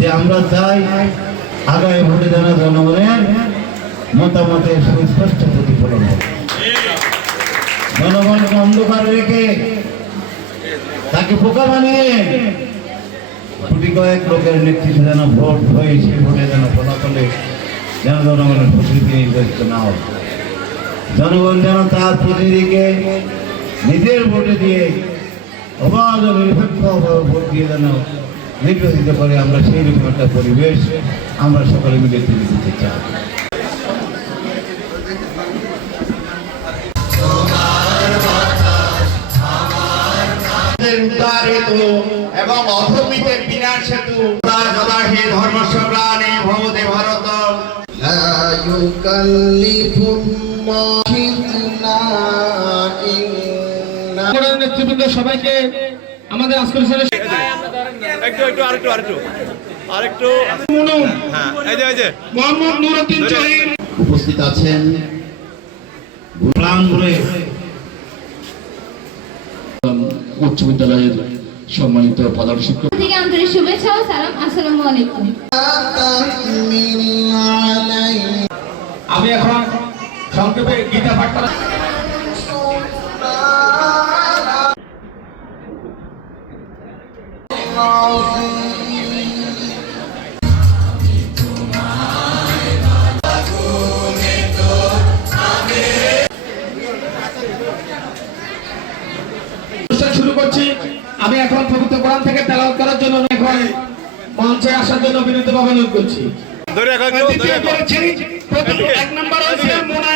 যে আমরা চাই আগামী ভোটে যেন জনগণের মতামতের সুস্পষ্ট প্রতিফলন জনগণকে অন্ধকার রেখে তাকে পোকা বানিয়ে কোটি কয়েক লোকের নেতৃত্বে যেন ভোট হয়ে সেই ভোটে যেন ফলাফলে যেন জনগণের প্রতিনিধি নির্বাচিত না হয়। জনগণ যেন তার প্রতিনিধিকে নিজের ভোটে দিয়ে অবাধ নিরপেক্ষভাবে ভোট দিয়ে যেন মিটে দিতে আমরা সেই রকম একটা পরিবেশ আমরা সকলে মিলে তুলে দিতে চাই। এবং অধমিতের বিনা সেতু ধর্ম সংগ্রামে ভবদে ভারত। নেতৃবৃন্দ সবাইকে আমাদের স্যার একটু একটু আরেকটু আরেকটু। আরেকটু। হ্যাঁ, মোহাম্মদ নুরউদ্দিন উপস্থিত আছেন উচ্চ বিদ্যালয়ের সম্মানিত প্রধান শিক্ষক। থেকে আন্তরিক শুভেচ্ছা ও সালাম আসসালামু আলাইকুম। আমি এখন সংক্ষেপে গীতা পাঠ করা শুরু করছি। আমি এখন পবিত্র কোরআন থেকে তেলাওয়াত করার জন্য এখন মঞ্চে আসার জন্য বিনীতভাবে অনুরোধ করছি। এক নম্বর হচ্ছে মোনা